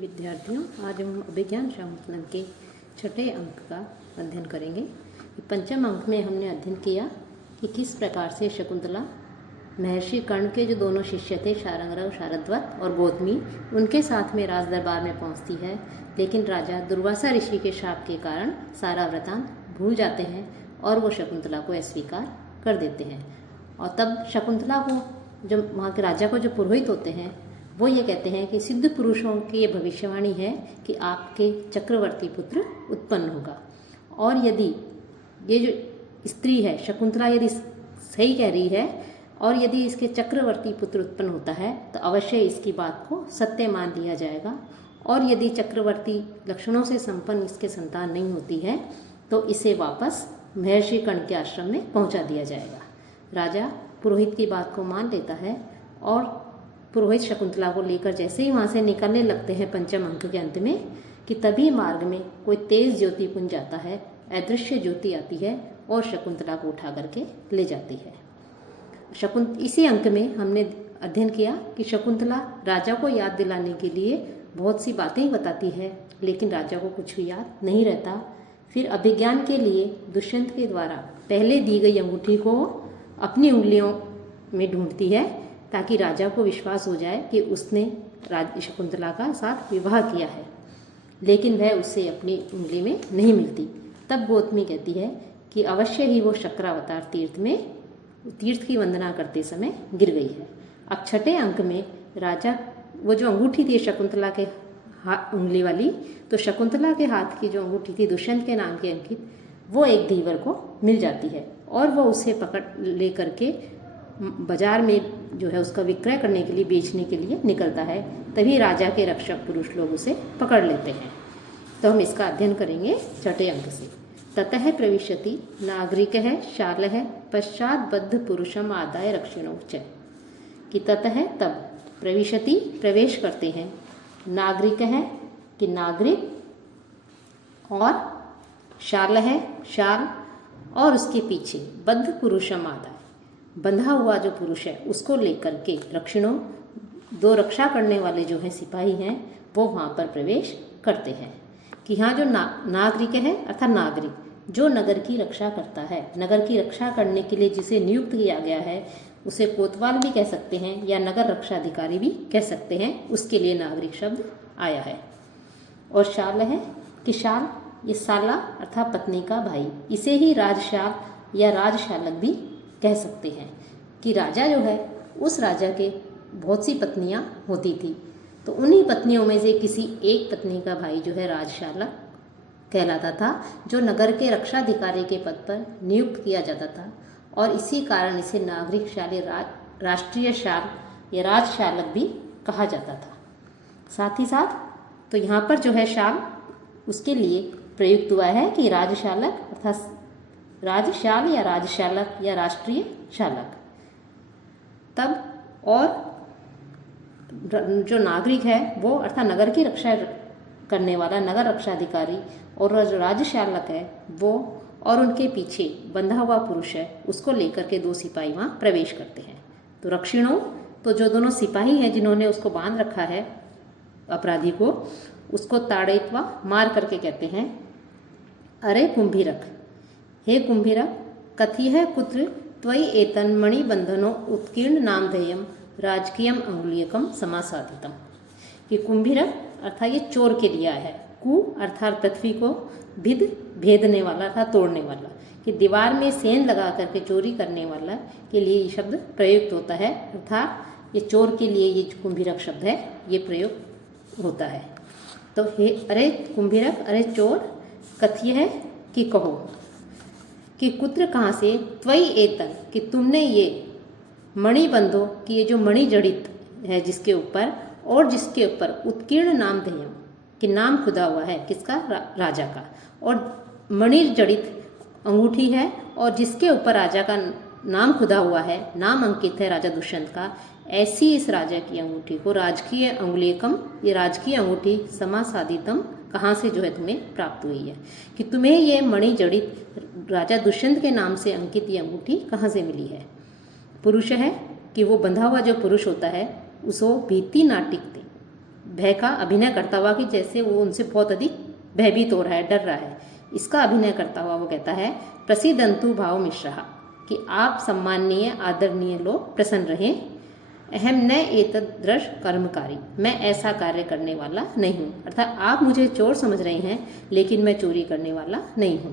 विद्यार्थियों, आज हम अभिज्ञान शाकुंतलम के छठे अंक का अध्ययन करेंगे। पंचम अंक में हमने अध्ययन किया कि किस प्रकार से शकुंतला महर्षि कर्ण के जो दोनों शिष्य थे, शार्ंगरव, शारद्वत और गौतमी, उनके साथ में राज दरबार में पहुंचती है। लेकिन राजा दुर्वासा ऋषि के शाप के कारण सारा वृतांत भूल जाते हैं और वो शकुंतला को अस्वीकार कर देते हैं। और तब शकुंतला को, जो वहाँ के राजा को जो पुरोहित होते हैं, वो ये कहते हैं कि सिद्ध पुरुषों की ये भविष्यवाणी है कि आपके चक्रवर्ती पुत्र उत्पन्न होगा, और यदि ये जो स्त्री है शकुंतला यदि सही कह रही है और यदि इसके चक्रवर्ती पुत्र उत्पन्न होता है तो अवश्य इसकी बात को सत्य मान लिया जाएगा, और यदि चक्रवर्ती लक्षणों से संपन्न इसके संतान नहीं होती है तो इसे वापस महर्षि कर्ण के आश्रम में पहुंचा दिया जाएगा। राजा पुरोहित की बात को मान लेता है और पुरोहित शकुंतला को लेकर जैसे ही वहाँ से निकलने लगते हैं पंचम अंक के अंत में, कि तभी मार्ग में कोई तेज ज्योति पुंज जाता है, अदृश्य ज्योति आती है और शकुंतला को उठा करके ले जाती है। इसी अंक में हमने अध्ययन किया कि शकुंतला राजा को याद दिलाने के लिए बहुत सी बातें बताती है, लेकिन राजा को कुछ भी याद नहीं रहता। फिर अभिज्ञान के लिए दुष्यंत के द्वारा पहले दी गई अंगूठी को अपनी उंगलियों में ढूंढती है ताकि राजा को विश्वास हो जाए कि उसने शकुंतला का साथ विवाह किया है, लेकिन वह उससे अपनी उंगली में नहीं मिलती। तब गौतमी कहती है कि अवश्य ही वो शक्रावतार तीर्थ की वंदना करते समय गिर गई है। अब छठे अंक में राजा, वो जो अंगूठी थी शकुंतला के हाथ उंगली वाली, तो शकुंतला के हाथ की जो अंगूठी थी दुष्यंत के नाम की अंकित, वो एक धीवर को मिल जाती है और वो उसे पकड़ ले करके बाजार में जो है उसका विक्रय करने के लिए, बेचने के लिए निकलता है। तभी राजा के रक्षक पुरुष लोग उसे पकड़ लेते हैं। तो हम इसका अध्ययन करेंगे छठे अंक से। ततः प्रविशति नागरिक है शाल है पश्चात बद्ध पुरुषम आदाय रक्षिणोच, कि ततः तब, प्रविशति प्रवेश करते हैं, नागरिक है कि नागरिक, और शाल है शाल, और उसके पीछे बद्ध पुरुषम आदाय, बंधा हुआ जो पुरुष है उसको लेकर के रक्षिणों, दो रक्षा करने वाले जो हैं सिपाही हैं, वो वहाँ पर प्रवेश करते हैं। कि यहाँ जो नागरिक है अर्थात नागरिक जो नगर की रक्षा करता है, नगर की रक्षा करने के लिए जिसे नियुक्त किया गया है उसे कोतवाल भी कह सकते हैं या नगर रक्षा अधिकारी भी कह सकते हैं, उसके लिए नागरिक शब्द आया है। और शाल है कि शाल, ये साला अर्थात पत्नी का भाई, इसे ही राजशाल या राजशालक भी कह सकते हैं। कि राजा जो है, उस राजा के बहुत सी पत्नियां होती थी, तो उन्हीं पत्नियों में से किसी एक पत्नी का भाई जो है राजशालक कहलाता था, जो नगर के रक्षाधिकारी के पद पर नियुक्त किया जाता था, और इसी कारण इसे नागरिक शाल या राष्ट्रीय शाल या राजशालक भी कहा जाता था। साथ ही साथ तो यहाँ पर जो है शाल उसके लिए प्रयुक्त हुआ है कि राजशालक अर्थात राजशाल या राजशालक या राष्ट्रीय शालक। तब और जो नागरिक है वो अर्थात नगर की रक्षा करने वाला नगर रक्षा अधिकारी, और जो राजशालक है वो, और उनके पीछे बंधा हुआ पुरुष है, उसको लेकर के दो सिपाही वहाँ प्रवेश करते हैं। तो रक्षिणों, तो जो दोनों सिपाही हैं जिन्होंने उसको बांध रखा है अपराधी को, उसको ताड़यित्वा मार करके कहते हैं, अरे कुंभीरक, हे कुंभीरक, कथ्य कुत्र त्वयि एतन मणिबंधनो उत्कीर्ण नामधेयम राजकीयम अंगुलीयकम समासाधितम। कि कुंभीरक अर्थात ये चोर के लिए है, कु अर्थात पृथ्वी को, भिद भेदने वाला अर्थात तोड़ने वाला, कि दीवार में सेंध लगा करके चोरी करने वाला के लिए ये शब्द प्रयुक्त होता है, अर्थात ये चोर के लिए ये कुंभीरक शब्द है, ये प्रयोग होता है। तो हे अरे कुंभीरक, अरे चोर, कथ्य है कि कहो, कि कुत्र कहाँ से, त्वयि एतन कि तुमने ये, मणिबंधो कि ये जो मणि जड़ित है जिसके ऊपर, और जिसके ऊपर उत्कीर्ण नाम धेयम कि नाम खुदा हुआ है, किसका, राजा का, और मणि जड़ित अंगूठी है और जिसके ऊपर राजा का नाम खुदा हुआ है, नाम अंकित है राजा दुष्यंत का, ऐसी इस राजा की अंगूठी को राजकीय अंगुलीकम, ये राजकीय अंगूठी समासादितम कहाँ से जो है तुम्हें प्राप्त हुई है, कि तुम्हें ये मणि जड़ित राजा दुष्यंत के नाम से अंकित ये अंगूठी कहाँ से मिली है। पुरुष है कि वो बंधा हुआ जो पुरुष होता है उसको भीति नाटिकते, भय का अभिनय करता हुआ कि जैसे वो उनसे बहुत अधिक भयभीत हो रहा है, डर रहा है, इसका अभिनय करता हुआ वो कहता है प्रसीदंतु भाव मिश्रा, कि आप सम्माननीय आदरणीय लोग प्रसन्न रहें। अहम न एतदृश कर्मकारी, मैं ऐसा कार्य करने वाला नहीं हूँ। अर्थात आप मुझे चोर समझ रहे हैं लेकिन मैं चोरी करने वाला नहीं हूँ।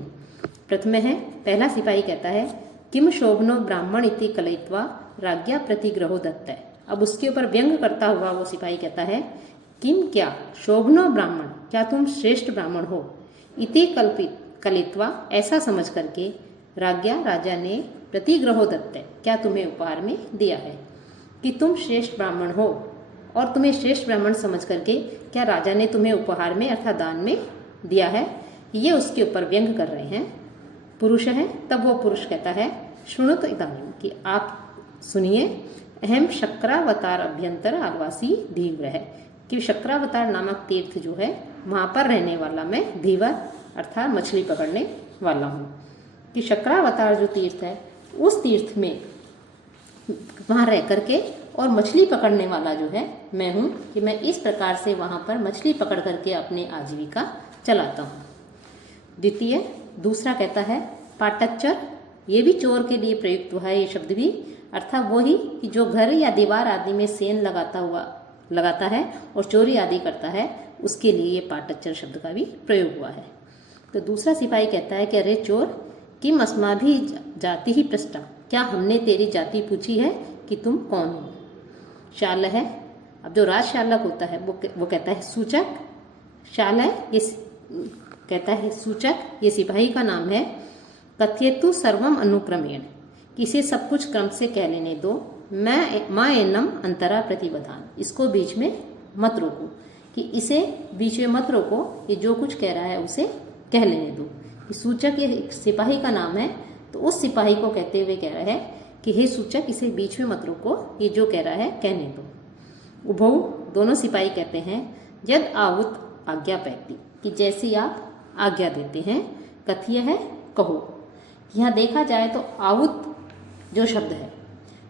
प्रथम है, पहला सिपाही कहता है किम शोभनो ब्राह्मण इति कलयित्वा राज्ञा प्रतिग्रहो दत्त। अब उसके ऊपर व्यंग करता हुआ वो सिपाही कहता है किम, क्या, शोभनो ब्राह्मण, क्या तुम श्रेष्ठ ब्राह्मण हो, इति कलित्वा, ऐसा समझ करके, राज्ञा, राजा ने, प्रतिग्रहो दत्त, क्या तुम्हें उपहार में दिया है, कि तुम श्रेष्ठ ब्राह्मण हो और तुम्हें श्रेष्ठ ब्राह्मण समझ करके क्या राजा ने तुम्हें उपहार में अर्थात दान में दिया है, ये उसके ऊपर व्यंग कर रहे हैं। पुरुष है, तब वो पुरुष कहता है शृणुत इदानीं, कि आप सुनिए, अहम शक्रावतार अभ्यंतर आलवासी धीवर है, कि शक्रावतार नामक तीर्थ जो है वहाँ पर रहने वाला मैं धीवर अर्थात मछली पकड़ने वाला हूँ। कि शक्रावतार जो तीर्थ है उस तीर्थ में वहाँ रह करके और मछली पकड़ने वाला जो है मैं हूँ, कि मैं इस प्रकार से वहाँ पर मछली पकड़ करके अपने आजीविका चलाता हूँ। द्वितीय, दूसरा कहता है पाटच्चर, ये भी चोर के लिए प्रयुक्त हुआ है ये शब्द भी, अर्थात वही कि जो घर या दीवार आदि में सेन लगाता है और चोरी आदि करता है, उसके लिए ये पाटच्चर शब्द का भी प्रयोग हुआ है। तो दूसरा सिपाही कहता है कि अरे चोर, किम अस्माभि जाति ही पृष्ठा, क्या हमने तेरी जाति पूछी है कि तुम कौन हो। शाल है, अब जो राजशालक होता है वो कहता है सूचक, शाल है ये कहता है सूचक, ये सिपाही का नाम है। कथयतु सर्वम अनुक्रमेण, किसे सब कुछ क्रम से कह लेने दो। मैं माँ एनम अंतरा प्रतिबधान, इसको बीच में मत रोको, कि इसे बीच में मत रोको, ये जो कुछ कह रहा है उसे कह लेने दो। सूचक ये सिपाही का नाम है, तो उस सिपाही को कहते हुए कह रहा है कि हे सूचक, इसे बीच में मत रोको, ये जो कह रहा है कहने दो। उभौ, दोनों सिपाही कहते हैं यद आहुत आज्ञा पैती, कि जैसी आप आज्ञा देते हैं। कथ्य है, कहो। यहाँ देखा जाए तो आहुत जो शब्द है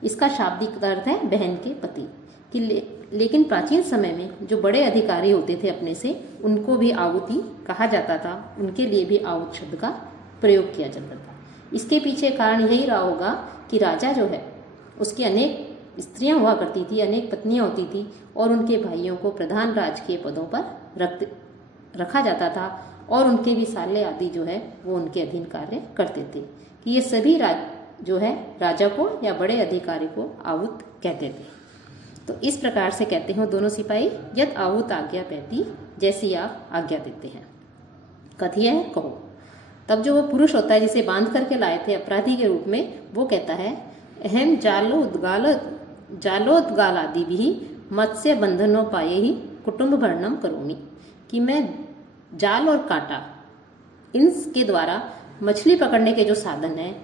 इसका शाब्दिक अर्थ है बहन के पति, कि लेकिन प्राचीन समय में जो बड़े अधिकारी होते थे अपने से, उनको भी आहुति कहा जाता था, उनके लिए भी आहुत शब्द का प्रयोग किया जाता था। इसके पीछे कारण यही रहा होगा कि राजा जो है उसकी अनेक स्त्रियां हुआ करती थी, अनेक पत्नियां होती थी, और उनके भाइयों को प्रधान राजकीय पदों पर रखा जाता था, और उनके भी साले आदि जो है वो उनके अधीन कार्य करते थे, कि ये सभी जो है राजा को या बड़े अधिकारी को आहुत कहते थे। तो इस प्रकार से कहते हैं दोनों सिपाही, यद आहुत आज्ञा पैती, जैसी आप आज्ञा देते हैं। कथ्य है, कहो। तब जो वो पुरुष होता है जिसे बांध करके लाए थे अपराधी के रूप में, वो कहता है अहम जालोद्गाल आदि भी मत्स्य बंधनोपाय ही कुटुंब भरणम करोमि, कि मैं जाल और कांटा इनके द्वारा मछली पकड़ने के जो साधन है,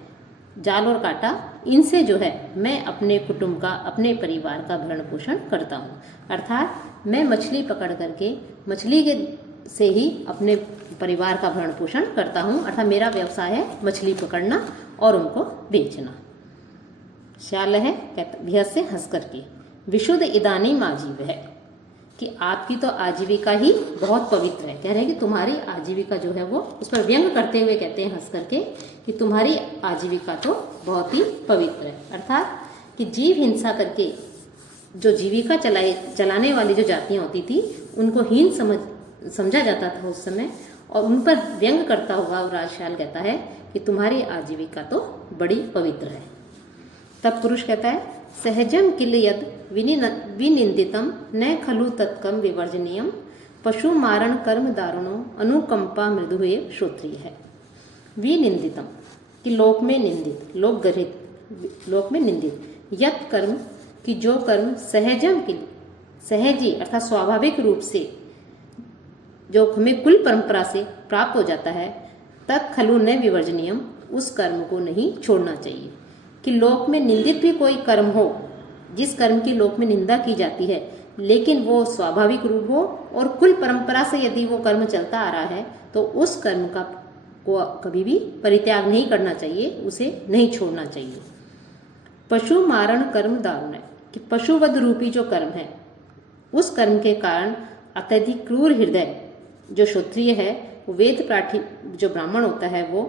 जाल और कांटा, इनसे जो है मैं अपने कुटुंब का, अपने परिवार का भरण पोषण करता हूँ। अर्थात मैं मछली पकड़ करके मछली के से ही अपने परिवार का भरण पोषण करता हूँ, अर्थात मेरा व्यवसाय है मछली पकड़ना और उनको बेचना। श्याल है, कहता से हंस करके, विशुद्ध इदानीम आजीव है, कि आपकी तो आजीविका ही बहुत पवित्र है। कह रहे हैं कि तुम्हारी आजीविका जो है वो, उस पर व्यंग करते हुए कहते हैं हंस करके कि तुम्हारी आजीविका तो बहुत ही पवित्र है। अर्थात कि जीव हिंसा करके जो जीविका चलाने वाली जो जातियाँ होती थी उनको हीन समझा जाता था उस समय, और उन पर व्यंग करता हुआ राजशाल कहता है कि तुम्हारी आजीविका तो बड़ी पवित्र है। तब पुरुष कहता है सहजम किल यद विनिंदितम न खलु तत्कम विवर्जनीयम पशु मारण कर्म दारुणो अनुकंपा मृदुए श्रोत्रिय है। विनिंदितम, कि लोक में निंदित, लोक में निंदित, यत कर्म, कि जो कर्म सहजम किल, सहजी अर्थात स्वाभाविक रूप से जो हमें कुल परंपरा से प्राप्त हो जाता है, तत् खलु न विवर्जनीयम, उस कर्म को नहीं छोड़ना चाहिए। कि लोक में निंदित भी कोई कर्म हो, जिस कर्म की लोक में निंदा की जाती है, लेकिन वो स्वाभाविक रूप हो और कुल परंपरा से यदि वो कर्म चलता आ रहा है, तो उस कर्म का को कभी भी परित्याग नहीं करना चाहिए, उसे नहीं छोड़ना चाहिए। पशु मारण कर्म दारुण है, कि पशुवध रूपी जो कर्म है, उस कर्म के कारण अत्यधिक क्रूर हृदय जो क्षत्रिय है, वो वेद पाठी जो ब्राह्मण होता है वो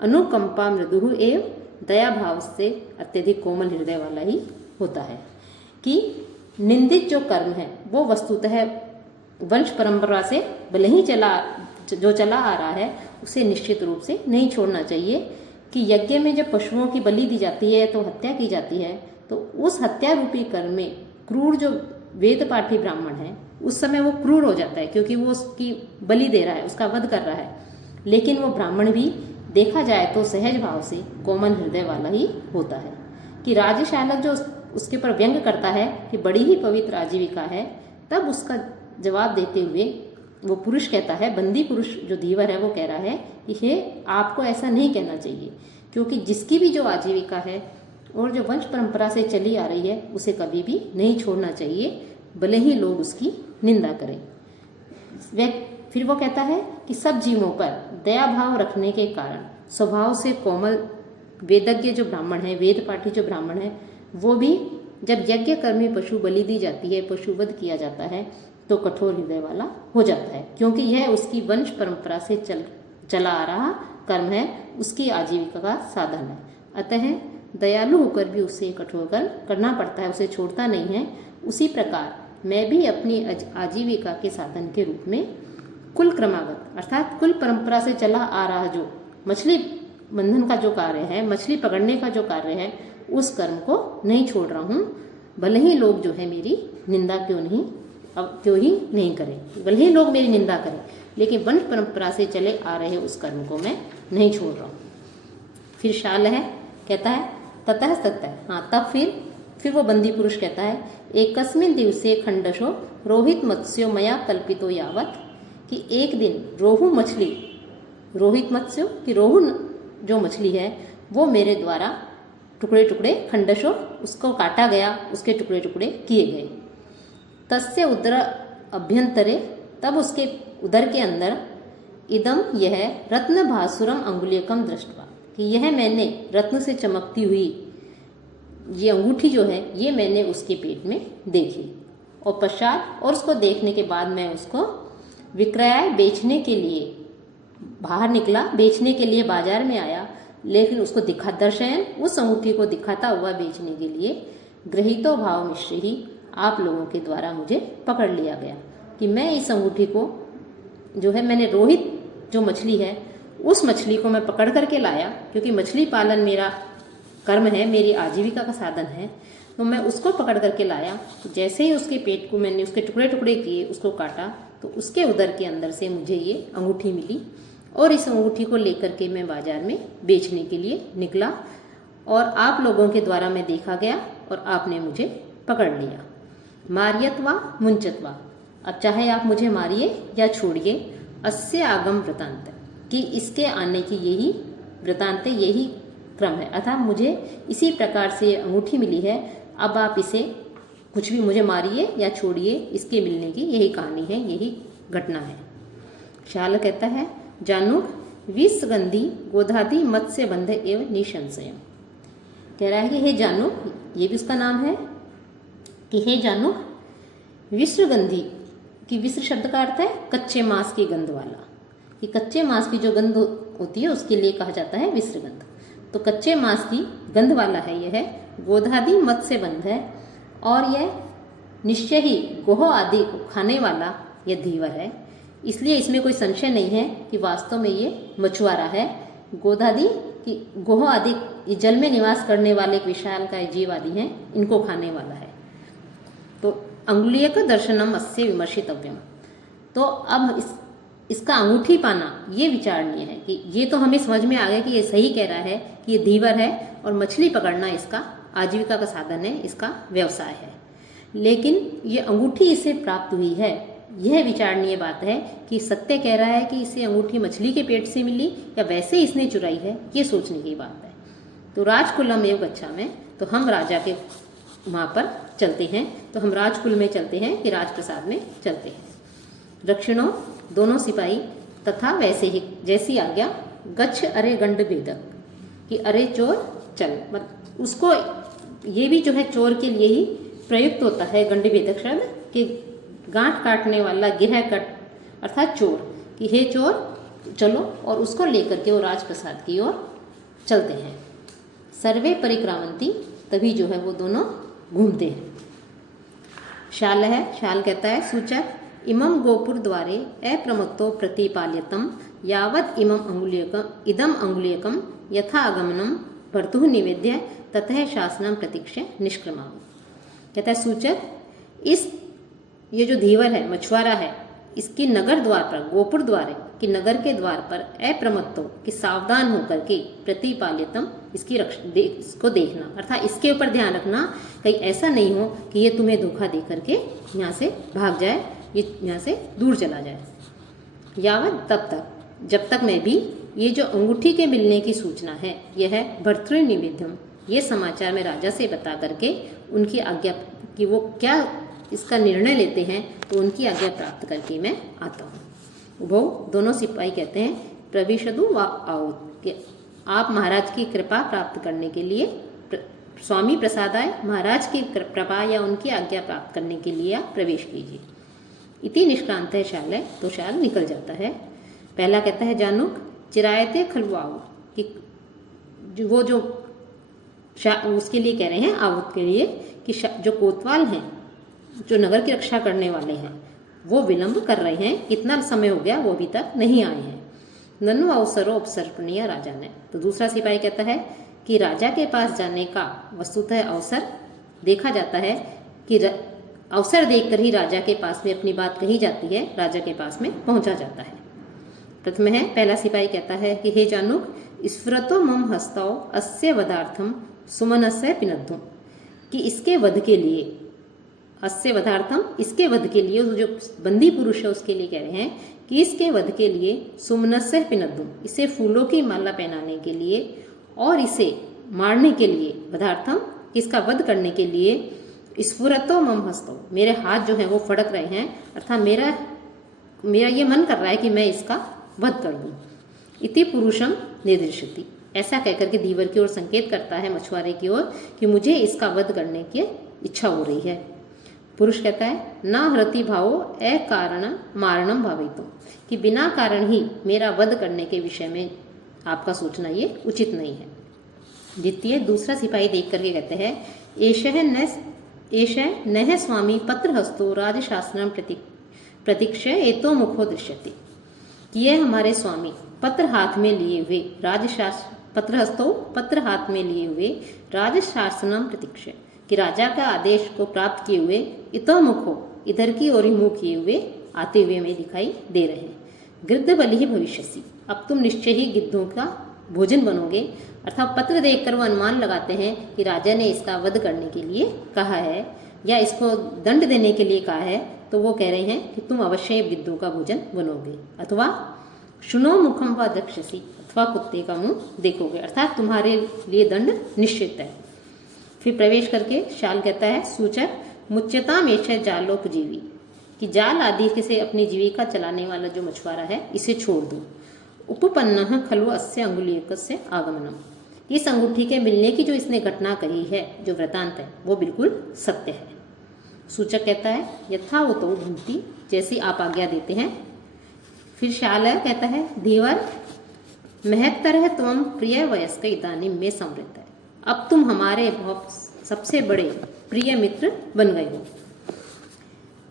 अनुकंपा मृदु एवं दया भाव से अत्यधिक कोमल हृदय वाला ही होता है। कि निंदित जो कर्म है वो वस्तुतः वंश परंपरा से भले ही चला आ रहा है उसे निश्चित रूप से नहीं छोड़ना चाहिए। कि यज्ञ में जब पशुओं की बलि दी जाती है तो हत्या की जाती है, तो उस हत्या रूपी कर्म में क्रूर जो वेद पाठी ब्राह्मण है उस समय वो क्रूर हो जाता है क्योंकि वो उसकी बलि दे रहा है, उसका वध कर रहा है। लेकिन वो ब्राह्मण भी देखा जाए तो सहज भाव से कोमल हृदय वाला ही होता है। कि राजशालक जो उसके ऊपर व्यंग करता है कि बड़ी ही पवित्र आजीविका है, तब उसका जवाब देते हुए वो पुरुष कहता है, बंदी पुरुष जो धीवर है वो कह रहा है कि हे, आपको ऐसा नहीं कहना चाहिए, क्योंकि जिसकी भी जो आजीविका है और जो वंश परंपरा से चली आ रही है उसे कभी भी नहीं छोड़ना चाहिए, भले ही लोग उसकी निंदा करें। फिर वो कहता है कि सब जीवों पर दया भाव रखने के कारण स्वभाव से कोमल वेदज्ञ जो ब्राह्मण है, वेद पाठी जो ब्राह्मण है, वो भी जब यज्ञ कर्म में पशु बलि दी जाती है, पशुवध किया जाता है, तो कठोर हृदय वाला हो जाता है, क्योंकि यह उसकी वंश परंपरा से चला आ रहा कर्म है, उसकी आजीविका का साधन है। अतः दयालु होकर भी उसे कठोर कर्म करना पड़ता है, उसे छोड़ता नहीं है। उसी प्रकार मैं भी अपनी आजीविका के साधन के रूप में कुल क्रमागत अर्थात कुल परंपरा से चला आ रहा जो मछली बंधन का जो कार्य है, मछली पकड़ने का जो कार्य है, उस कर्म को नहीं छोड़ रहा हूँ, भले ही लोग जो है मेरी निंदा क्यों ही नहीं करें, भले ही लोग मेरी निंदा करें, लेकिन वंश परंपरा से चले आ रहे उस कर्म को मैं नहीं छोड़ रहा हूँ। फिर शाल है, कहता है ततः सत्य, हाँ तब फिर वो बंदी पुरुष कहता है, एकस्मिन दिवसे खंडशो रोहित मत्स्यो मया कल्पितो यावत, कि एक दिन रोहू मछली, रोहित मत्स्यो कि रोहू जो मछली है वो मेरे द्वारा टुकड़े टुकड़े खंडशो उसको काटा गया, उसके टुकड़े टुकड़े किए गए। तस्य उदर अभ्यंतरे, तब उसके उदर के अंदर इदम यह रत्न भासुरम अंगुलीकम दृष्टवा, कि यह मैंने रत्न से चमकती हुई ये अंगूठी जो है ये मैंने उसके पेट में देखी। और पश्चात और उसको देखने के बाद मैं उसको विक्रय बेचने के लिए बाहर निकला, बेचने के लिए बाजार में आया, लेकिन उसको दर्शयन उस अंगूठी को दिखाता हुआ बेचने के लिए गृहीतो भाव मिश्र ही आप लोगों के द्वारा मुझे पकड़ लिया गया। कि मैं इस अंगूठी को जो है मैंने रोहित जो मछली है उस मछली को मैं पकड़ करके लाया, क्योंकि मछली पालन मेरा कर्म है, मेरी आजीविका का साधन है, तो मैं उसको पकड़ करके लाया। जैसे ही उसके पेट को मैंने उसके टुकड़े टुकड़े किए, उसको काटा, तो उसके उदर के अंदर से मुझे ये अंगूठी मिली और इस अंगूठी को लेकर के मैं बाजार में बेचने के लिए निकला और आप लोगों के द्वारा मैं देखा गया और आपने मुझे पकड़ लिया। मार्यत्वा मुंचत्वा, अब चाहे आप मुझे मारिए या छोड़िए, अस्य आगम वृतांत, कि इसके आने की यही वृतांत, यही क्रम है, अर्थात मुझे इसी प्रकार से अंगूठी मिली है, अब आप इसे कुछ भी मुझे मारिए या छोड़िए, इसके मिलने की यही कहानी है, यही घटना है। शाल कहता है, जानुक विषगंधी गोधादि मत्स्य बंध एवं निसंशय, कह रहा है कि हे जानुक, ये भी उसका नाम है कि हे जानुक, विश्वगंधी कि विश्व शब्द का अर्थ है कच्चे मांस की गंध वाला, कि कच्चे मांस की जो गंध होती है उसके लिए कहा जाता है विश्वगंध। तो कच्चे मांस की गंध वाला है यह, गोधादि मत्स्य बंध है और यह निश्चय ही गोह आदि को खाने वाला यह धीवर है, इसलिए इसमें कोई संशय नहीं है कि वास्तव में ये मछुआरा है। गोधादि कि गोह आदि जल में निवास करने वाले एक विशाल का जीव आदि हैं, इनको खाने वाला है। तो अंगुलीयक दर्शनम अस्य विमर्शितव्यम, तो अब इसका अंगूठी पाना ये विचारणीय है कि ये तो हमें समझ में आ गया कि ये सही कह रहा है कि ये धीवर है और मछली पकड़ना इसका आजीविका का साधन है, इसका व्यवसाय है, लेकिन ये अंगूठी इसे प्राप्त हुई है, यह विचारणीय बात है कि सत्य कह रहा है कि इसे अंगूठी मछली के पेट से मिली या वैसे इसने चुराई है, ये सोचने की बात है। तो राजकुलम एवं गच्छा में, तो हम राजा के वहाँ पर चलते हैं, तो हम राजकुल में चलते हैं कि राजप्रसाद में चलते हैं। दक्षिणों दोनों सिपाही तथा वैसे ही जैसी आज्ञा, गच्छ अरे गंड भेदक, कि अरे चोर चल, मतलब उसको ये भी जो है चोर के लिए ही प्रयुक्त होता है गंड भेदक शब्द, कि गांठ काटने वाला गृहकट अर्थात चोर, कि हे चोर चलो, और उसको लेकर के वो राजप्रसाद की ओर चलते हैं। सर्वे परिक्रामंती, तभी जो है वो दोनों घूमते हैं। शाल है, शाल कहता है सूचक इमं गोपुर द्वारे अप्रमत्तो प्रतिपाल्यतम यावत इदम अंगुलीयकम यथा आगमनम भर्तुः निवेद्य ततः शासनम प्रतीक्ष्य निष्क्रमा। कहता है सूचक, इस ये जो धीवर है, मछुआरा है, इसकी नगर द्वार पर, गोपुर द्वार कि नगर के द्वार पर अप्रमत्तो कि सावधान होकर के प्रतिपाल्यतम इसकी इसको देखना, अर्थात इसके ऊपर ध्यान रखना कहीं ऐसा नहीं हो कि ये तुम्हें धोखा दे करके यहाँ से भाग जाए, ये यहाँ से दूर चला जाए। यावत, तब तक, जब तक मैं भी ये जो अंगूठी के मिलने की सूचना है, यह है भर्तृनिवेद्यम, ये समाचार मैं राजा से बता करके उनकी आज्ञा कि वो क्या इसका निर्णय लेते हैं, तो उनकी आज्ञा प्राप्त करके मैं आता हूँ। उभौ, दोनों सिपाही कहते हैं प्रविशदु व आओ, कि आप महाराज की कृपा प्राप्त करने के लिए, स्वामी प्रसादाय, महाराज की कृपा या उनकी आज्ञा प्राप्त करने के लिए आप प्रवेश कीजिए। इति निष्क्रांत है शाल है, तो शाल निकल जाता है। पहला कहता है जानुक चिरायते खलवाओ, कि वो जो उसके लिए कह रहे हैं, आवुत के लिए, कि जो कोतवाल हैं, जो नगर की रक्षा करने वाले हैं, वो विलंब कर रहे हैं, कितना समय हो गया वो अभी तक नहीं आए हैं। ननु अवसरो उपसर्पणीय राजा ने, तो दूसरा सिपाही कहता है कि राजा के पास जाने का वस्तुतः अवसर देखा जाता है, कि अवसर देखकर ही राजा के पास में अपनी बात कही जाती है, राजा के पास में पहुंचा जाता है। प्रथम है, पहला सिपाही कहता है कि हे जानुक स्फुरतो मम हस्तौ अस्य वधार्थम सुमनस्य पिनद्धुम, कि इसके वध के लिए, अस्य वधार्थम, इसके वध के लिए, जो बंदी पुरुष है उसके लिए कह रहे हैं कि इसके वध के लिए सुमनस्य पिनद्धुम, इसे फूलों की माला पहनाने के लिए और इसे मारने के लिए, वधार्थम, इसका वध करने के लिए स्फुरतो मम हस्तौ, मेरे हाथ जो हैं वो फड़क रहे हैं, अर्थात मेरा ये मन कर रहा है कि मैं इसका वध कर दूं। इति पुरुषम निर्दिशति, ऐसा कहकर के धीवर की ओर संकेत करता है, मछुआरे की ओर, कि मुझे इसका वध करने की इच्छा हो रही है। पुरुष कहता है न हृति भावो अकारण मारणम भावितो, कि बिना कारण ही मेरा वध करने के विषय में आपका सोचना ये उचित नहीं है। द्वितीय, दूसरा सिपाही देख करके कहते हैं एषः नः स्वामी पत्रहस्तो राजशासनम प्रतीक्ष्य एतो मुखो दृश्यते, कि यह हमारे स्वामी पत्र हाथ में लिए हुए पत्रहस्तो, पत्र हाथ में लिए हुए राजशासनम प्रतीक्ष्य, कि राजा का आदेश को प्राप्त किए हुए इतो मुखो, इधर की ओर ही मुंह किए हुए आते हुए में दिखाई दे रहे हैं। गिद्ध बलि ही भविष्यसि, अब तुम निश्चय ही गिद्धों का भोजन बनोगे, अर्थात पत्र देखकर वो अनुमान लगाते हैं कि राजा ने इसका वध करने के लिए कहा है या इसको दंड देने के लिए कहा है, तो वो कह रहे हैं कि तुम अवश्य गिद्धों का भोजन बनोगे, अथवा शुनो मुखम व दक्षसी, अथवा कुत्ते का मुंह देखोगे, अर्थात तुम्हारे लिए दंड निश्चित है। फिर प्रवेश करके शाल कहता है सूचक मुच्यताम एष जालोपजीवी, कि जाल आदि से अपनी जीविका चलाने वाला जो मछुआरा है इसे छोड़ दो। उपपन्न खलु अस्य अंगुलीयकस्य आगमनम, इस अंगूठी के मिलने की जो इसने घटना कही है, जो वृतांत है, वो बिल्कुल सत्य है। सूचक कहता है यथावतो भुंती, जैसी आप आज्ञा देते हैं। फिर शाल कहता है धीवर महत्तर त्वम प्रिय वयस्क इदानीम में समृद्ध है, अब तुम हमारे बहुत सबसे बड़े प्रिय मित्र बन गए हो।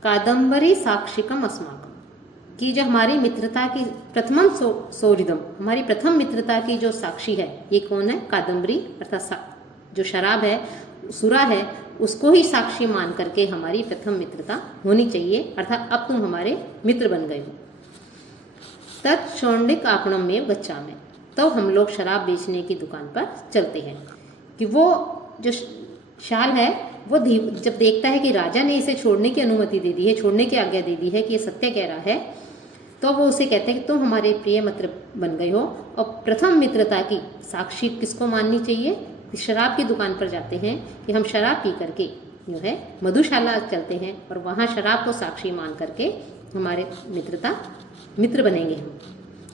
कादम्बरी साक्षिकम अस्माकम, कि जो हमारी मित्रता की प्रथम सौहृदम, हमारी प्रथम मित्रता की जो साक्षी है, ये कौन है? कादम्बरी, अर्थात जो शराब है, सुरा है, उसको ही साक्षी मान करके हमारी प्रथम मित्रता होनी चाहिए, अर्थात अब तुम हमारे मित्र बन गए हो। तत्षौंडिक आपणम में गच्छामि, तो हम लोग शराब बेचने की दुकान पर चलते हैं। कि वो जो शाल है वो जब देखता है कि राजा ने इसे छोड़ने की अनुमति दे दी है, छोड़ने की आज्ञा दे दी है, कि ये सत्य कह रहा है, तो वो उसे कहते हैं कि तुम हमारे प्रिय मित्र बन गए हो। और प्रथम मित्रता की साक्षी किसको माननी चाहिए? शराब की दुकान पर जाते हैं कि हम शराब पी करके जो है मधुशाला चलते हैं और वहाँ शराब को साक्षी मान करके हमारे मित्र बनेंगे हम।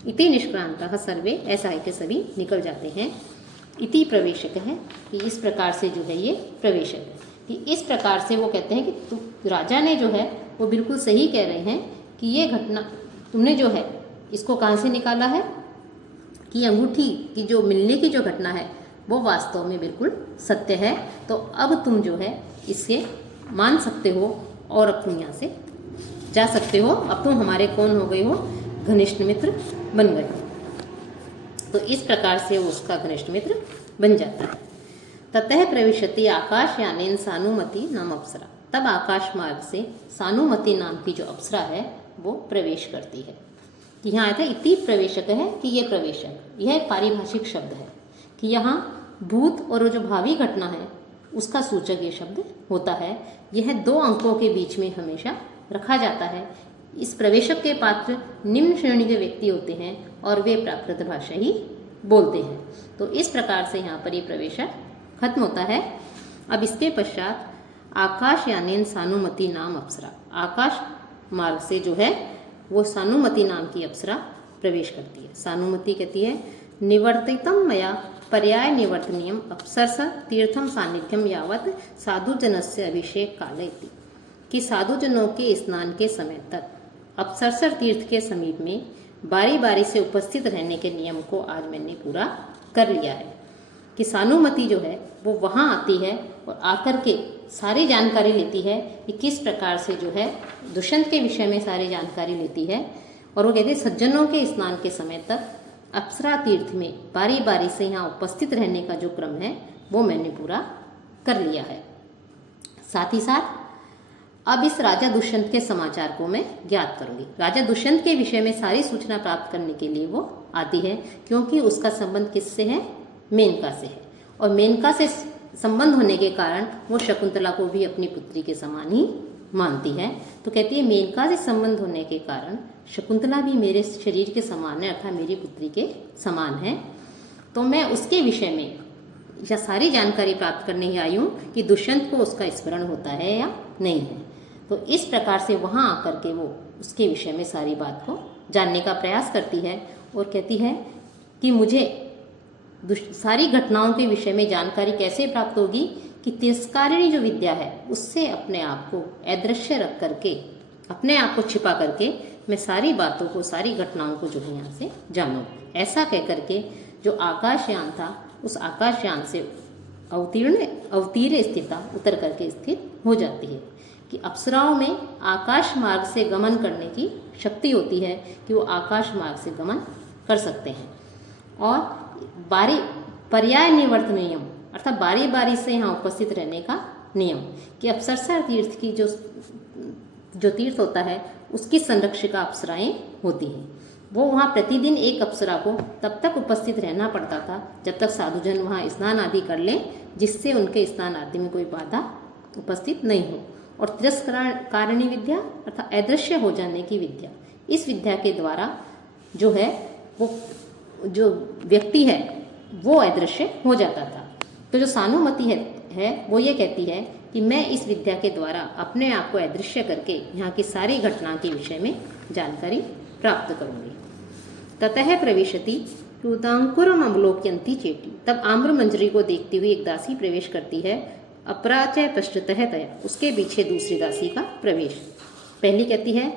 इति निष्क्रांतः सर्वे, ऐसा है कि सभी निकल जाते हैं। इति प्रवेशक है, कि इस प्रकार से जो है ये प्रवेशक है, कि इस प्रकार से वो कहते हैं कि राजा ने जो है वो बिल्कुल सही कह रहे हैं कि ये घटना तुमने जो है इसको कहाँ से निकाला है कि अंगूठी की जो मिलने की जो घटना है वो वास्तव में बिल्कुल सत्य है। तो अब तुम जो है इससे मान सकते हो और अब तुम यहाँ से जा सकते हो। अब तुम हमारे कौन हो गए हो, घनिष्ठ मित्र बन गए। तो इस प्रकार से उसका घनिष्ठ मित्र बन जाता है। ततः प्रविशति आकाशयानेन सानुमति नाम अप्सरा। तब आकाश मार्ग से सानुमति नाम की जो अप्सरा है वो प्रवेश करती है। कि यहाँ आया था इति प्रवेशक है कि ये प्रवेशक, यह एक पारिभाषिक शब्द है कि यहाँ भूत और जो भावी घटना है उसका सूचक ये शब्द होता है। यह 2 अंकों के बीच में हमेशा रखा जाता है। इस प्रवेशक के पात्र निम्न श्रेणी के व्यक्ति होते हैं और वे प्राकृत भाषा ही बोलते हैं। तो इस प्रकार से यहाँ पर ये प्रवेशक खत्म होता है। अब इसके पश्चात आकाशयानेन सानुमति नाम अप्सरा, आकाश मार्ग से जो है वो सानुमति नाम की अप्सरा प्रवेश करती है। सानुमति कहती है निवर्तितम मया पर्याय निवर्तनीयम अप्सरस तीर्थम सानिध्यम यावत साधुजनस्य अभिषेक काले इति। कि साधुजनों के स्नान के समय तक अप्सरसर तीर्थ के समीप में बारी बारी से उपस्थित रहने के नियम को आज मैंने पूरा कर लिया है। कि सानुमति जो है वो वहाँ आती है और आकर के सारी जानकारी लेती है कि किस प्रकार से जो है दुष्यंत के विषय में सारी जानकारी लेती है। और वो कहते हैं सज्जनों के स्नान के समय तक अप्सरा तीर्थ में बारी बारी से यहाँ उपस्थित रहने का जो क्रम है वो मैंने पूरा कर लिया है। साथ ही साथ अब इस राजा दुष्यंत के समाचार को मैं ज्ञात करूंगी। राजा दुष्यंत के विषय में सारी सूचना प्राप्त करने के लिए वो आती है, क्योंकि उसका संबंध किससे है, मेनका से है। और मेनका से संबंध होने के कारण वो शकुंतला को भी अपनी पुत्री के समान ही मानती है। तो कहती है मेनका से संबंध होने के कारण शकुंतला भी मेरे शरीर के समान है, अर्थात मेरी पुत्री के समान है। तो मैं उसके विषय में या सारी जानकारी प्राप्त करने ही आई हूँ कि दुष्यंत को उसका स्मरण होता है या नहीं है। तो इस प्रकार से वहाँ आकर के वो उसके विषय में सारी बात को जानने का प्रयास करती है और कहती है कि मुझे सारी घटनाओं के विषय में जानकारी कैसे प्राप्त होगी कि तिरस्कारिणी जो विद्या है उससे अपने आप को अदृश्य रख करके, अपने आप को छिपा करके मैं सारी बातों को, सारी घटनाओं को जो है यहाँ से जानूँ। ऐसा कह करके जो आकाशयान था उस आकाशयान से अवतीर्ण स्थिता उतर करके स्थित हो जाती है। कि अप्सराओं में आकाश मार्ग से गमन करने की शक्ति होती है कि वो आकाश मार्ग से गमन कर सकते हैं। और पर्याय निवर्तन नियम अर्थात बारी बारी से यहाँ उपस्थित रहने का नियम, कि अप्सरसा तीर्थ की जो तीर्थ होता है उसकी संरक्षिका अप्सराएं होती हैं। वो वहाँ प्रतिदिन एक अप्सरा को तब तक उपस्थित रहना पड़ता था जब तक साधुजन वहाँ स्नान आदि कर लें, जिससे उनके स्नान आदि में कोई बाधा उपस्थित नहीं हो। और तिरस्कारिणी विद्या अर्थात अदृश्य हो जाने की विद्या, इस विद्या के द्वारा जो है वो जो व्यक्ति है वो अदृश्य हो जाता था। तो जो सानुमति है वो ये कहती है कि मैं इस विद्या के द्वारा अपने आप को अदृश्य करके यहाँ की सारी घटना के विषय में जानकारी प्राप्त करूंगी। ततः प्रविशति क्रूतांकुरम अवलोक्यंती चेटी। तब आम्र मंजरी को देखती हुई एक दासी प्रवेश करती है। अपराचय पृष्ठतः तया, उसके पीछे दूसरी दासी का प्रवेश। पहली कहती है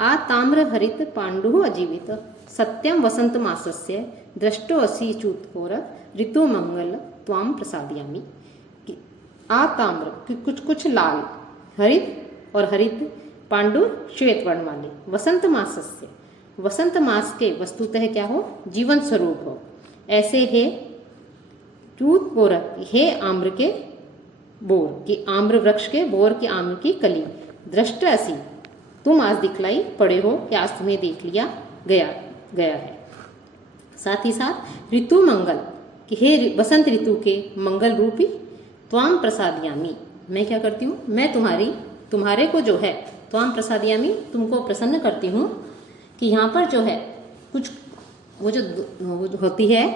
आ ताम्र हरित पांडु अजीवित सत्यम वसंत मासस्य दृष्टो असि चूतकोर ऋतु मंगल त्वाम प्रसादयामी। आ ताम्र कि कुछ लाल, हरित और हरित, पांडु श्वेत वर्ण वाले, वसंत मासस्य वसंत मास के वस्तुतः क्या हो, जीवन स्वरूप हो, ऐसे है चूतकोर हे आम्र के बोर, कि आम्र वृक्ष के बोर की आम्र की कली, दृष्ट असी तुम आज दिखलाई पड़े हो कि आज तुम्हें देख लिया गया है। साथ ही साथ ऋतु मंगल कि हे बसंत ऋतु के मंगल रूपी, त्वाम प्रसादयामी मैं क्या करती हूँ, मैं तुम्हारे को जो है त्वाम प्रसादयामी तुमको प्रसन्न करती हूँ। कि यहाँ पर जो है कुछ वो जो होती है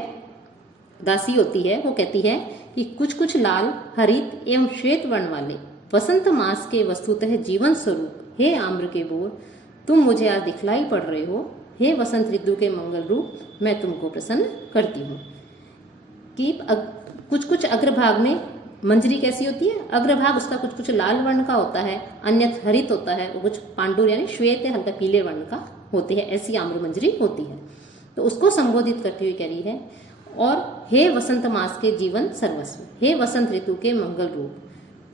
दासी होती है वो कहती है कि कुछ लाल, हरित एवं श्वेत वर्ण वाले वसंत मास के वस्तुतः जीवन स्वरूप हे आम्र के बोर, तुम मुझे आज दिखलाई पड़ रहे हो, हे वसंत ऋतु के मंगल रूप मैं तुमको प्रसन्न करती हूँ। कि कुछ अग्रभाग में मंजरी कैसी होती है, अग्रभाग उसका कुछ कुछ लाल वर्ण का होता है, अन्यथा हरित होता है, और कुछ पांडुर यानी श्वेत हल्का पीले वर्ण का होती है, ऐसी आम्र मंजरी होती है। तो उसको संबोधित करते हुए कह रही है, और हे वसंत मास के जीवन सर्वस्व, हे वसंत ऋतु के मंगल रूप,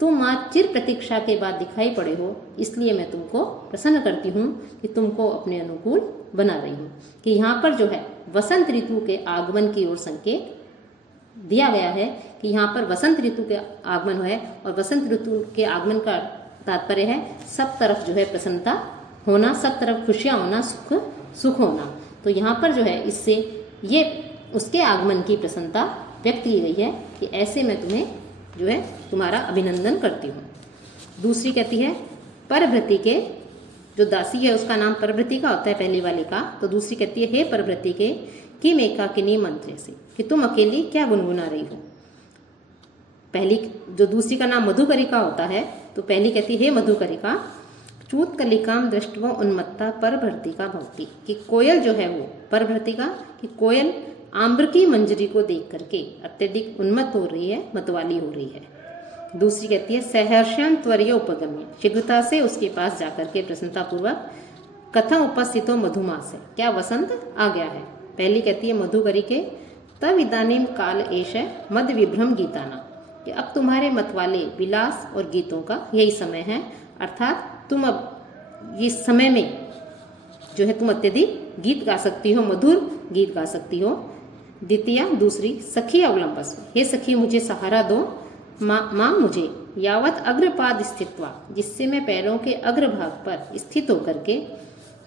तुम आज चिर प्रतीक्षा के बाद दिखाई पड़े हो, इसलिए मैं तुमको प्रसन्न करती हूँ कि तुमको अपने अनुकूल बना रही हूँ। कि यहाँ पर जो है वसंत ऋतु के आगमन की ओर संकेत दिया गया है कि यहाँ पर वसंत ऋतु के आगमन है, और वसंत ऋतु के आगमन का तात्पर्य है सब तरफ जो है प्रसन्नता होना, सब तरफ खुशियाँ होना, सुख होना। तो यहाँ पर जो है इससे ये उसके आगमन की प्रसन्नता व्यक्त की गई है कि ऐसे मैं तुम्हें जो है तुम्हारा अभिनंदन करती हूँ। दूसरी कहती है परभृति के, जो दासी है उसका नाम परभृति का होता है पहली वाली का, तो दूसरी कहती है हे परभृति के किम एकाकिनी मंत्र से, कि तुम अकेली क्या गुनगुना रही हो। पहली जो दूसरी का नाम मधुकरिका होता है, तो पहली कहती है हे मधुकरिका चूत कलिकाम दृष्टव उन्मत्ता परभृतिका भक्ति, कि कोयल जो है वो परभृतिका, कि कोयल आम्र की मंजरी को देख करके अत्यधिक उन्मत्त हो रही है, मतवाली हो रही है। दूसरी कहती है सहर्षण त्वरीय उपगम्य, शीघ्रता से उसके पास जाकर के प्रसन्नतापूर्वक कथा उपस्थितो मधुमास है, क्या वसंत आ गया है। पहली कहती है मधुकरिके तब इदानीम काल एश मद विभ्रम गीताना, कि अब तुम्हारे मत वाले विलास और गीतों का यही समय है, अर्थात तुम अब इस समय में जो है तुम अत्यधिक गीत गा सकती हो, मधुर गीत गा सकती हो। द्वितीय दूसरी सखी अवलंबस्व, हे सखी मुझे सहारा दो, माँ मुझे यावत अग्रपाद स्थित्वा, जिससे मैं पैरों के अग्रभाग पर स्थित होकर के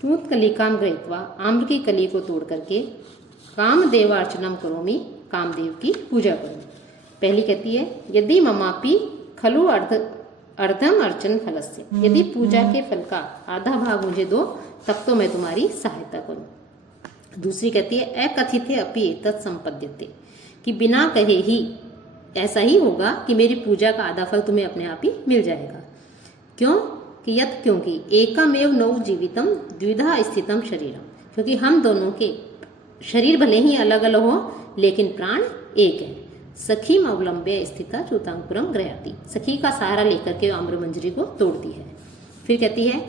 तूत कलिकाम गृहीत्वा, आम्र की कली को तोड़ करके कामदेवार्चनम करोमि, कामदेव की पूजा करूँ। पहली कहती है यदि ममापि खलु अर्धम अर्चन फलस्य, यदि पूजा के फल का आधा भाग मुझे दो तब तो मैं तुम्हारी सहायता करूँ। दूसरी कहती है अकथित अपि तत्संपद्यते, कि बिना कहे ही ऐसा ही होगा कि मेरी पूजा का आधा फल तुम्हें अपने आप ही मिल जाएगा। क्यों कि यत, क्योंकि एकमेव नौ जीवितम द्विधा स्थितम शरीरम, क्योंकि हम दोनों के शरीर भले ही अलग अलग हो लेकिन प्राण एक है। सखी अवलंब्य स्थिता चूतांकुरम ग्रहती, सखी का सहारा लेकर के आम्र मंजरी को तोड़ती है। फिर कहती है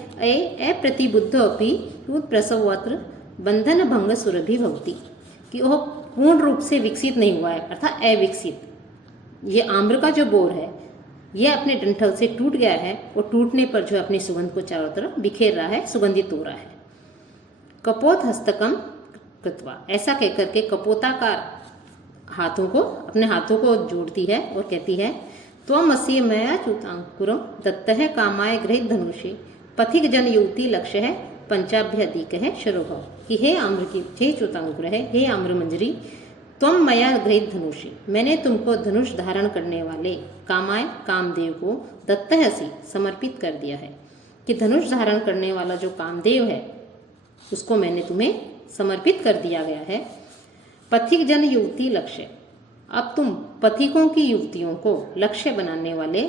अप्रतिबुद्ध अपि प्रसवत्र बंधन भंग सुरभि भवती, कि वह पूर्ण रूप से विकसित नहीं हुआ है, अर्थात अविकसित। ये आम्र का जो बोर है यह अपने डंठल से टूट गया है, और टूटने पर जो अपनी सुगंध को चारों तरफ बिखेर रहा है, सुगंधित हो रहा है। कपोत हस्तकम कृत्वा, ऐसा कहकर के कपोताकार हाथों को, अपने हाथों को जोड़ती है और कहती है त्वम अस्य मया चूतांकुरम दत्त है कामाय गृहित धनुषे पथिक जन युवती लक्ष्य है पंचाभ्य अधिक है शरोभव, कि हे आम्र की, हे चूतांकुर है, हे आम्र मंजरी, त्वम मया गृहित धनुषे, मैंने तुमको धनुष धारण करने वाले कामाय कामदेव को दत्त हसी समर्पित कर दिया है, कि धनुष धारण करने वाला जो कामदेव है उसको मैंने तुम्हें समर्पित कर दिया गया है। पथिक जन युवती लक्ष्य, अब तुम पथिकों की युवतियों को लक्ष्य बनाने वाले,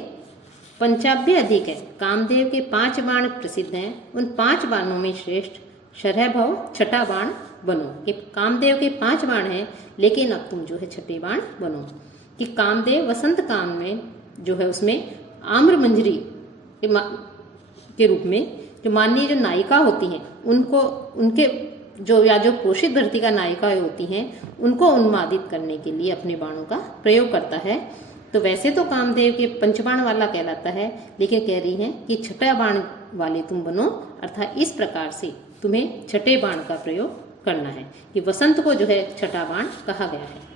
पंचाभ्य अधिक है, कामदेव के 5 बाण प्रसिद्ध हैं, उन 5 बाणों में श्रेष्ठ शरभव छठा बाण बनो, कि कामदेव के 5 बाण हैं लेकिन अब तुम जो है छठे बाण बनो। कि कामदेव वसंत काम में जो है उसमें आम्र मंजरी के रूप में जो माननीय जो नायिका होती हैं उनको, उनके जो या जो पोषित भर्ती का नायिकाएं होती हैं उनको उन्मादित करने के लिए अपने बाणों का प्रयोग करता है। तो वैसे तो कामदेव के पंचबाण वाला कहलाता है, लेकिन कह रही हैं कि छठा बाण वाले तुम बनो, अर्थात इस प्रकार से तुम्हें छठे बाण का प्रयोग करना है, कि वसंत को जो है छठा बाण कहा गया है।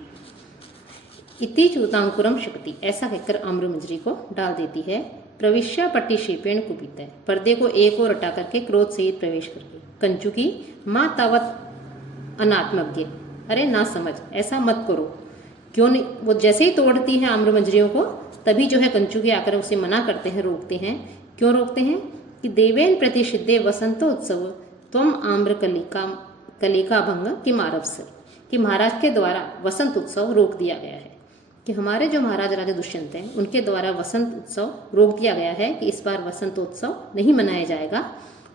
इति चूतांकुरम शक्ति, ऐसा कहकर आम्र मंजरी को डाल देती है। प्रविश्या पट्टिशेपेण कुपित है, पर्दे को एक और हटा करके क्रोध से प्रवेश करके कंचुकी माँ तावत अनात्मज्ञ, अरे ना समझ, ऐसा मत करो। क्यों नहीं, वो जैसे ही तोड़ती है आम्र मंजरियों को तभी जो है कंचुकी आकर उसे मना करते हैं, रोकते हैं। क्यों रोकते हैं कि देवेन प्रतिषिद्धे वसंतोत्सव त्वम आम्र कलिका भंग किम आरभस्य, कि महाराज के द्वारा वसंत उत्सव रोक दिया गया है, कि हमारे जो महाराज राजा दुष्यंत हैं उनके द्वारा वसंत उत्सव रोक दिया गया है कि इस बार वसंतोत्सव नहीं मनाया जाएगा,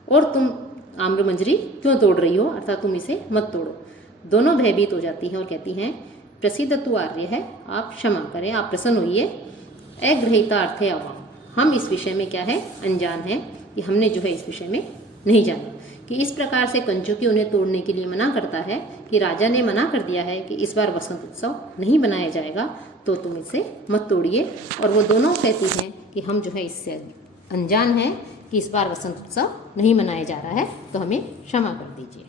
और तुम आम्र मंजरी क्यों तोड़ रही हो, अर्थात तुम इसे मत तोड़ो। दोनों भयभीत हो जाती हैं और कहती हैं प्रसिद्ध तु आर्य है, आप क्षमा करें, आप प्रसन्न होइए। अग्रहीता अर्थे अवाम, हम इस विषय में क्या है, अनजान है, कि हमने जो है इस विषय में नहीं जाना। कि इस प्रकार से कंचुकी उन्हें तोड़ने के लिए मना करता है कि राजा ने मना कर दिया है कि इस बार वसंत उत्सव नहीं मनाया जाएगा, तो तुम इसे मत तोड़िए। और वो दोनों कहती हैं कि हम जो है इससे अनजान हैं कि इस बार वसंत उत्सव नहीं मनाया जा रहा है, तो हमें क्षमा कर दीजिए।